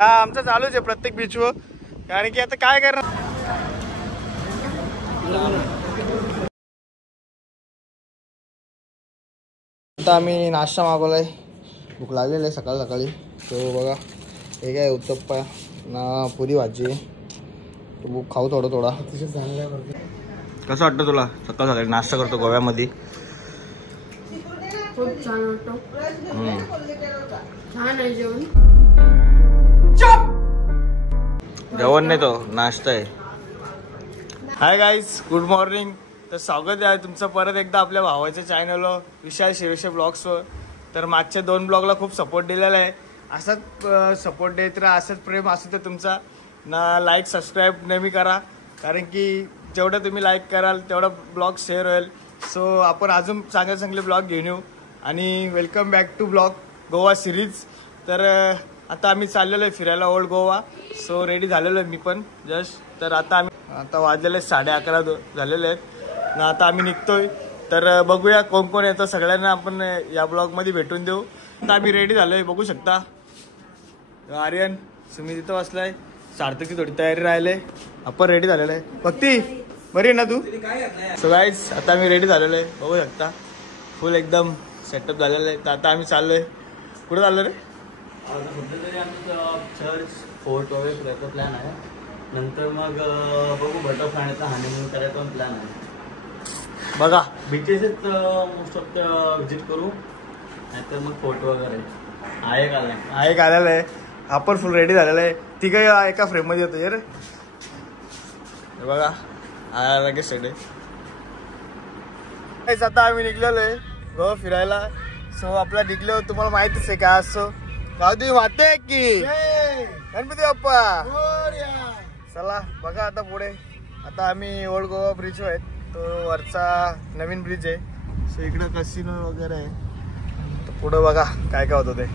हा आमचं चालूच आहे प्रत्येक बीचवर, कारण की आता काय करणार. आता आम्ही नाश्ता मागवलाय, भूक लागलेली आहे सकाळ सकाळी. तो बघा हे काय उत्तप्पा ना पुरी भाजी, तो भूक खाऊ थोडा थोडा. कसं वाटतं तुला सकाळ सकाळी नाश्ता करतो गोव्यामध्ये? खूप छान वाटतं. छान आहे जेवण. जेवण नाही तो नाश्ता आहे. Hi guys, good morning. तर स्वागत आहे तुमचं परत एकदा आपल्या भावाच्या चॅनलवर, विशाल शिरेशे ब्लॉग्सवर. तर मागच्या 2 ब्लॉगला खूप सपोर्ट दिलेला आहे. असंच सपोर्ट देत राहा, असंच प्रेम असू तर तुमचा ना. लाईक सबस्क्राईब नेहमी करा, कारण की जेवढं तुम्ही लाईक कराल तेवढा ब्लॉग शेअर होईल. सो आपण अजून चांगले चांगले ब्लॉग घेऊन येऊ. आणि welcome back to blog Goa series. तर आता आम्ही चाललेलो आहे फिरायला ओल्ड गोवा. सो रेडी झालेलो आहे मी पण जस्ट. तर आता वाजलेले 11:30 झालेले आहेत ना. आता आम्ही निघतोय. तर बघूया कोण कोण येतं, सगळ्यांना आपण या ब्लॉगमध्ये भेटून देऊ. आता आम्ही रेडी झालोय, बघू शकता. आर्यन सुमित इथं बसलाय, सार्थकची थोडी तयारी राहिले. आपण रेडी झालेलं आहे. भक्ती बरी आहे ना तू? सो गाईज आता आम्ही रेडी झालेलो आहे, बघू शकता. फुल एकदम सेटअप झालेलं आहे. तर आता आम्ही चाललोय. कुठे चाललो रे? कुठेतरी आमचं चर्च फोर्ट वगैरे फिरायचा प्लॅन आहे. नंतर मग बघू बटरफ्लायचा हनीमून करायचा पण प्लॅन आहे. बघा बीचेसच मोस्ट ऑफ व्हिजिट करू, नाहीतर मग फोर्ट वगैरे आहे का नाही. आहे का आलेलं आहे. आपण फुल रेडी झालेलं आहे. ती काही एका फ्रेम मध्ये येतो रे. हे बघा आया लगेच सेट आहे. आता आम्ही निघलेलो आहे गोवा फिरायला. सो आपला निघलो, तुम्हाला माहितीच आहे काय असतो. गावदेवी माते की गणपती बाप्पा. चला बघा आता पुढे. आता आम्ही ओल्ड गोवा ब्रिज आहेत, तो वरचा नवीन ब्रिज आहे. सो इकडं कसिनो वगैरे आहे. तर पुढं बघा काय काय होतं ते.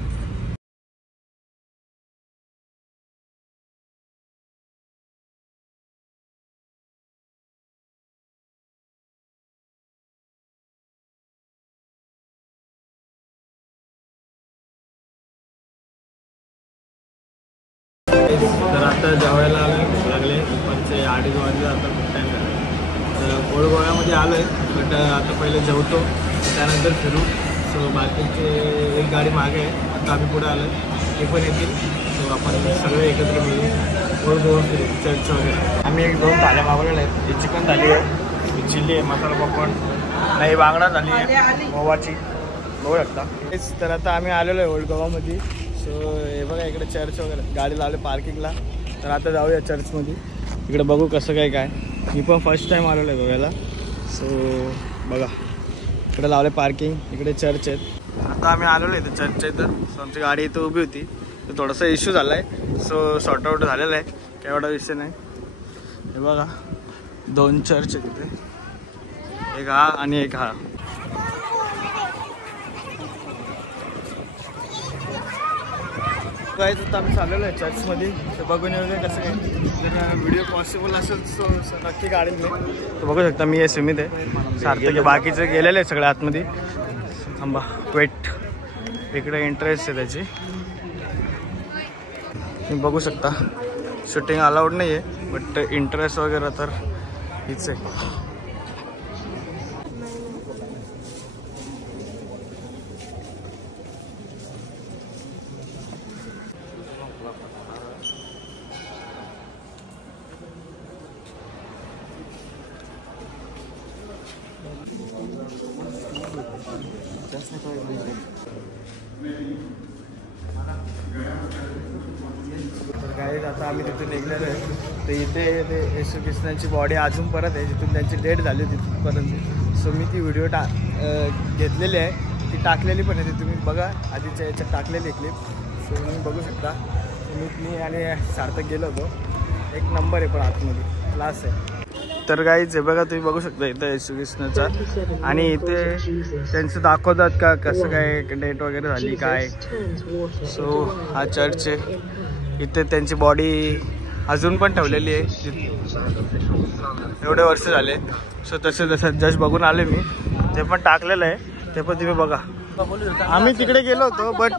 तर आता जेवायला लागले, दुपारचे 2:30 वाजले. आता खूप टाईम झाला. तर ओल्ड गोव्यामध्ये आलो आहे, बट आता पहिले जेवतो, त्यानंतर फिरू. सो बाकीचे एक गाडी मागे आहे. आता आम्ही पुढे आलो, ते पण येतील. सो आपण सगळे एकत्र मिळू, ओल्ड गोवा फिरू, चर्च वगैरे. आम्ही 1-2 थाल्या मागवलेल्या आहेत. ही चिकन थाली आहे, ही चिल्ली आहे, मसाला पॉपकॉर्न नाही, बांगडा झाली आहे गोवाची, बघू शकता. तर आता आम्ही आलेलो आहे ओल्ड गोवामध्ये. सो हे बघा इकडे चर्च वगैरे, गाडी लावले पार्किंगला. तर आता जाऊया चर्चमध्ये, इकडे बघू कसं काय काय. मी पण फर्स्ट टाईम आलेलो आहे गोव्याला. सो बघा इकडे लावले पार्किंग, इकडे चर्च आहेत. आता आम्ही आलेलो आहे इथं चर्चच्या इथं. सो आमची गाडी इथं उभी होती, तर थोडासा इश्यू झाला आहे. सो सॉर्ट आउट झालेला आहे, काय एवढा विषय नाही. हे बघा 2 चर्च आहेत तिथे, एक हा आणि एक हा. काय तर आम्ही चाललेलो आहे चर्चमध्ये. तर बघून वगैरे कसं काय. जर व्हिडिओ पॉसिबल असेल तर नक्की काढेल मी. तर बघू शकता मी सुमित आहे, सार्थक बाकीचे गेलेले आहे सगळे आतमध्ये. थांबा वेट, इकडे इंटरेस्ट आहे त्याची. तुम्ही बघू शकता शूटिंग अलाउड नाही आहे, बट इंटरेस्ट वगैरे तर हीच आहे. गाईड आता आम्ही तिथून निघलेलो आहे. तर इथे ते येशू ख्रिस्तांची बॉडी अजून परत आहे, जिथून त्यांची डेट झाली तिथपर्यंत. सो मी ती व्हिडिओ घेतलेली आहे, ती टाकलेली पण आहे. ती तुम्ही बघा, आधीच्या याच्यात टाकलेली क्लिप. सो तुम्ही बघू शकता. मी आणि सार्थक गेलो होतो. एक नंबर आहे पण आतमध्ये क्लास आहे. तर गाईज हे बघा तुम्ही बघू शकता इथं येशू ख्रिस्ताचा, आणि इथे त्यांचं दाखवतात का कसं काय डेट वगैरे झाली काय. सो हा चर्च आहे, इथे त्यांची बॉडी अजून पण ठेवलेली आहे. एवढे वर्ष झाले. सो तसं जसं जस्ट बघून आले मी, ते पण टाकलेलं आहे. ते पण तुम्ही बघा. आम्ही तिकडे गेलो होतो बट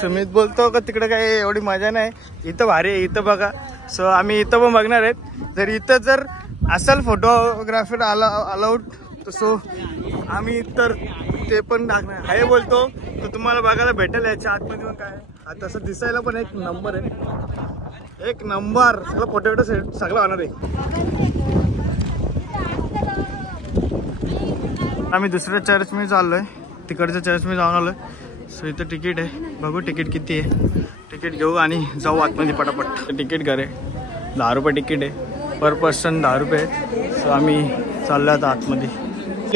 सुमित बोलतो का तिकडे काही एवढी मजा नाही, इथं भारी आहे इथं बघा. सो आम्ही इथं पण बघणार आहेत. जर इथं जर असेल फोटोग्राफर अलाउड तर सो आम्ही तर ते पण टाकणार आहे बोलतो. तर तुम्हाला बघायला भेटेल याच्या आतमध्ये पण काय. आता तसं दिसायला पण एक नंबर आहे, एक नंबर. सगळं फोटो सगळं होणार आहे. आम्ही दुसऱ्या चर्च मध्ये चाललोय, तिकडच्या चर्च मध्ये जाऊन आलोय. सो इथं तिकीट आहे, बघू तिकीट किती आहे. तिकीट घेऊ आणि जाऊ आतमध्ये पटापट. तिकीट घरे 10 रुपये तिकीट आहे, पर पर्सन 10 रुपये आहे. सो आम्ही चाललो आता आतमध्ये.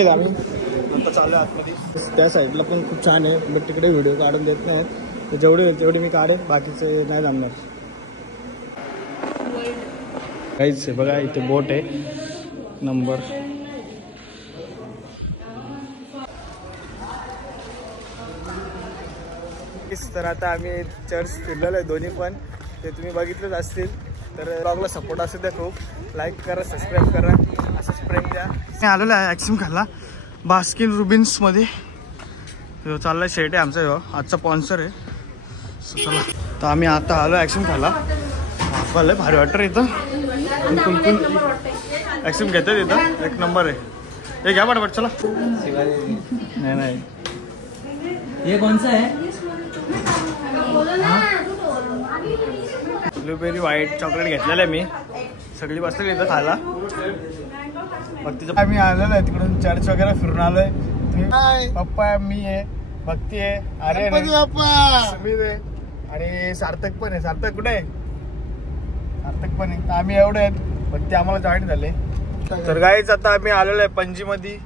आम्ही आता चाललो आतमध्ये. त्या साईडला पण खूप छान आहे बट तिकडे व्हिडिओ काढून देत नाहीत. जेवढे होईल तेवढे मी काढेन, बाकीचे नाही जमणार. काहीच आहे बघा, इथे बोट आहे नंबर. तर आता आम्ही चर्च फिरलेलो आहे दोन्ही पण, ते तुम्ही बघितलेच असतील. तर ब्लॉगला सपोर्ट असू द्या, खूप लाईक करा, सबस्क्राईब करा, असंच प्रेम द्या. मी आलेलो आहे ॲक्सिम खाला बास्किन रुबिन्समध्ये. चालला शेट आहे आमचा, आजचा स्पॉन्सर आहे. चला तर आम्ही आता आलो ॲक्सिम खाला. आपल्याला भारी वाटतं इथं, कुलकुल ॲक्सिम घेतात इथं, एक नंबर आहे. हे घ्या पटापट चला. नाही नाही ये कौन सा है? ब्लूबेरी व्हाईट चॉकलेट घेतलेलं आहे मी. सगळी बसलेली इथं खायला. भक्तीचं आम्ही आलेलो आहे तिकडून, चर्च वगैरे फिरून आलोय. पप्पा मी आहे, भक्ती आहे, अरे सुमित आहे आणि सार्थक पण आहे. सार्थक कुठे आहे? सार्थक पण आहे. आम्ही एवढे आहेत, भक्ती आम्हाला जॉईन झाले. तर गाईच आता आम्ही आलेलो आहे पणजी मध्ये.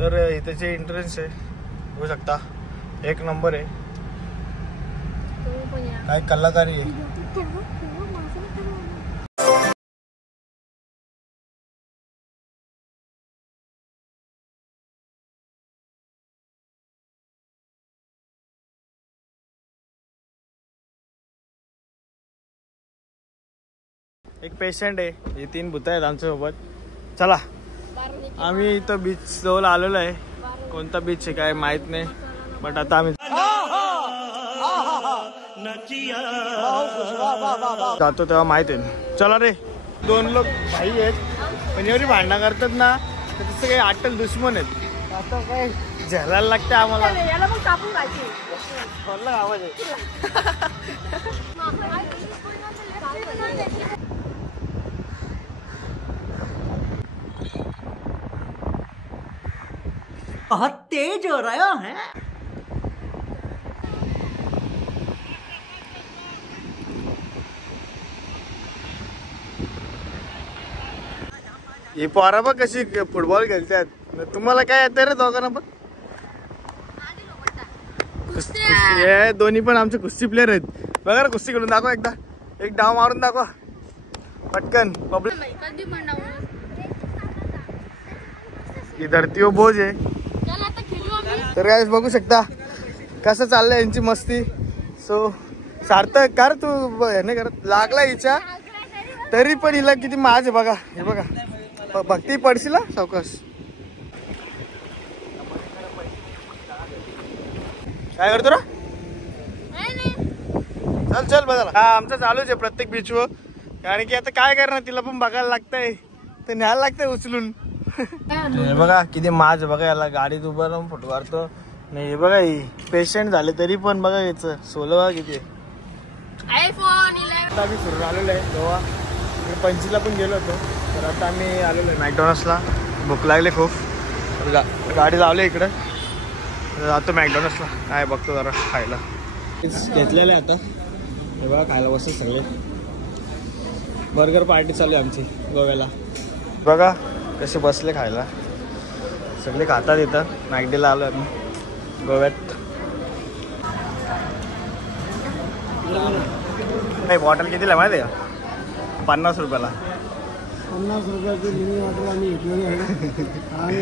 तर इथेचे एंट्रन्स आहे, बघू शकता, एक नंबर आहे. काय कलाकारी आहे. एक पेशंट आहे, हे 3 भूत आहेत आमच्या सोबत. चला आम्ही इथं बीच जवळ आलेलो आहे. कोणता बीच आहे काय माहित नाही, बट आता आम्ही जातो तेव्हा माहित आहे. चला रे. 2 लोक भाई आहेत पण एवढी भांडणं करतात ना, तसं काही अट्टल दुश्मन आहेत. आता काय झेलायला लागते आम्हाला. आवाज आहे. बहुत तेज हो रहा है. ही पोरा बघ कशी फुटबॉल खेळतात. तुम्हाला काय येतं रे दोघांना पण? हे दोन्ही पण आमचे कुस्ती प्लेयर आहेत. बघा रे, कुस्ती खेळून दाखवा एकदा, एक डाव मारून दाखवा पटकन. पब्लिक ही धरती हो बोज आहे. तर काय बघू शकता कसं चाललंय यांची मस्ती. सो सार्थक कर तू नाही करत, लागला हिच्या तरी पण हिला किती माज आहे बघा. हे बघा भक्ती पडशील सावकाश. काय करतो रा? चल चल बघा. हा आमचं चालूच आहे प्रत्येक बीचवर, कारण की आता काय करणार, तिला पण बघायला लागतंय, तर न्यायला लागतंय उचलून. हे बघा किती माज बघा, याला गाडीत उभं राहून फोटो काढतो. नाही हे बघा, ही पेशंट झाले तरी पण बघा याचं सोलं बघा किती आहे. आता आम्ही फिरून आलेलो आहे गोवा. पणजीला पण गेलो होतो. तर आता आम्ही आलेलो आहे मॅकडॉनल्ड्सला. भूक लागली खूप, गाडी लावली इकडे, जातो मॅकडॉनल्ड्सला. काय बघतो जरा खायला घेतलेलं आहे आता. हे बघा खायला बसतो सगळे. बर्गर पार्टी चालू आहे आमची गोव्याला. बघा कसे बसले खायला, सगळे खातात इथं. मॅकडीला आलो आम्ही गोव्यात. नाही बॉटल कितीला माहिती आहे का? 50 रुपयाला. 50 रुपयाची मिनी ऑर्डर आम्ही घेतलेली आहे. आणि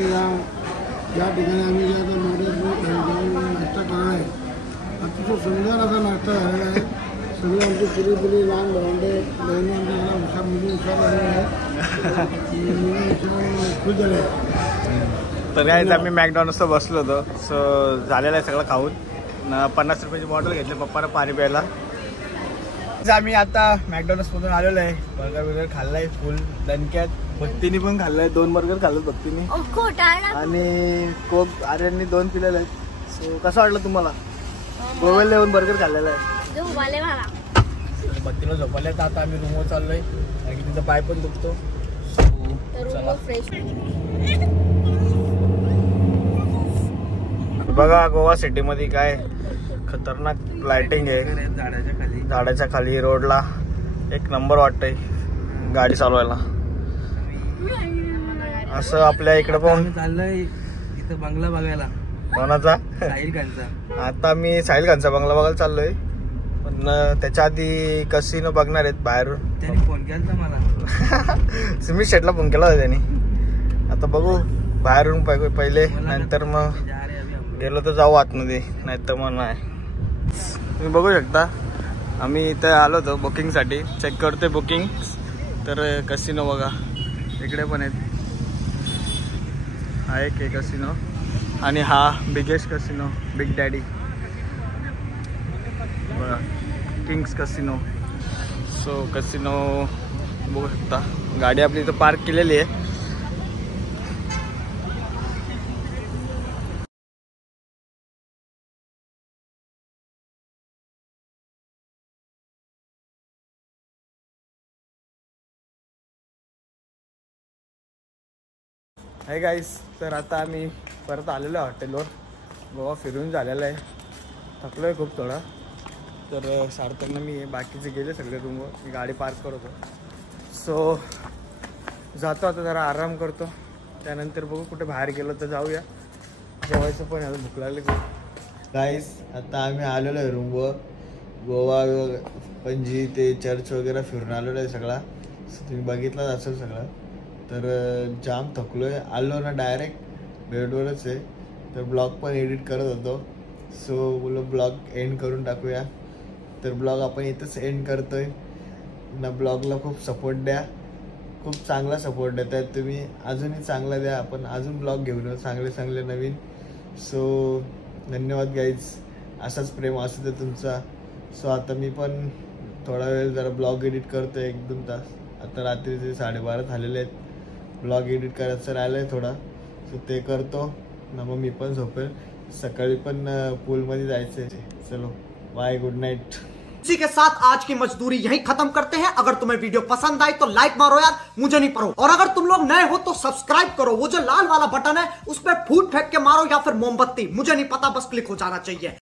या ठिकाणी आम्ही जे आता जाऊन नाश्ता करणार आहे. अतिशय सुंदर असा नाश्ता झालेला आहे. सगळे आमची पुरी लहान भावंडे बहिणी आमच्या हुशार, मुली हुशार झालेले आहे. खुश झाले. तर काय आम्ही मॅकडॉनल्ड्सला बसलो होतो. सो झालेलं आहे सगळं खाऊन. 50 रुपयाची बॉटल घेतली पप्पानं पाणी प्यायला. आम्ही आता मॅकडॉनल्ड्समधून आलेलो आहे. बर्गर वगैरे खाल्लाय फुल दणक्यात. भक्तीने पण खाल्लाय 2 बर्गर खाल्लं भक्तीने आणि कोक आर्यननी 2 पिलेले आहेत. सो कसं वाटलं तुम्हाला? गोव्याला येऊन बर्गर खाल्लेला आहे. भक्तीला झोपायला तर आता आम्ही रूमवर चाललोय कारण तिचा पाय पण दुखतो. बघा गोवा सिटी मध्ये काय खतरनाक लाइटिंग आहे. झाडाच्या खाली रोडला एक नंबर वाटतंय गाडी चालवायला. असं आपल्या इकडे पण चाललंय इथं बंगला बघायला. कोणाचा? साहिल खानचा. आता मी साहिल खानचा बंगला बघायला चाललोय. पण त्याच्या आधी कसिनो बघणार आहेत बाहेरून. त्यांनी फोन केला मला. सिमी शेटला फोन केला होता त्यांनी. आता बघू बाहेरून पहिले नंतर मग गेलो तर जाऊ आतमध्ये नाहीतर मग नाही. तुम्ही बघू शकता आम्ही इथं आलो होतो बुकिंगसाठी. चेक करतोय बुकिंग. तर कसिनो बघा इकडे पण आहेत. हा एक आहे कसिनो आणि हा बिगेस्ट कसिनो बिग डॅडी बघा किंग्स कसिनो. सो कसिनो बघू शकता. गाडी आपली इथं पार्क केलेली आहे. हाय गाईस, तर आता आम्ही परत आलेलो आहे हॉटेलवर. गोवा फिरून झालेला आहे. थकलो आहे खूप थोडा. तर सार्थकनं मी बाकीचे गेले सगळे रूमवर. मी गाडी पार्क करत होतो. सो जातो आता जरा आराम करतो. त्यानंतर बघू कुठे बाहेर गेलो तर जाऊया. जेवायचं पण आता भूक लागली खूप. गाईस आता आम्ही आलेलो आहे रूमवर. गोवा पणजी ते चर्च वगैरे फिरून आलेलो आहे सगळा. तुम्ही बघितलाच असेल सगळं. तर जाम थकलो आहे. आलो ना डायरेक्ट बेडवरच आहे. तर ब्लॉग पण एडिट करत होतो. सो बोलो ब्लॉग एंड करून टाकूया. तर ब्लॉग आपण इथंच एंड करतोय ना. ब्लॉगला खूप सपोर्ट द्या. खूप चांगला सपोर्ट देत आहेत तुम्ही. अजूनही चांगला द्या. आपण अजून ब्लॉग घेऊन येऊ चांगले चांगले नवीन. सो धन्यवाद गाईज. असाच प्रेम असू दे तुमचा. सो आता मी पण थोडा वेळ जरा ब्लॉग एडिट करतो 1-2 तास. आता रात्रीचे 12:30 झालेले आहेत. ब्लॉग एडिट करायचं राहिलं आहे थोडा. सो ते करतो ना मग मी पण झोपेल. सकाळी पण पूलमध्ये जायचं आहे. चलो बाय गुड नाइट. इसी के साथ आज की मजदूरी यहीं खत्म करते हैं. अगर तुम्हें वीडियो पसंद आई तो लाइक मारो यार, मुझे नहीं पढ़ो. और अगर तुम लोग नए हो तो सब्सक्राइब करो. वो जो लाल वाला बटन है उस पर फूट फेंक के मारो या फिर मोमबत्ती, मुझे नहीं पता, बस क्लिक हो जाना चाहिए.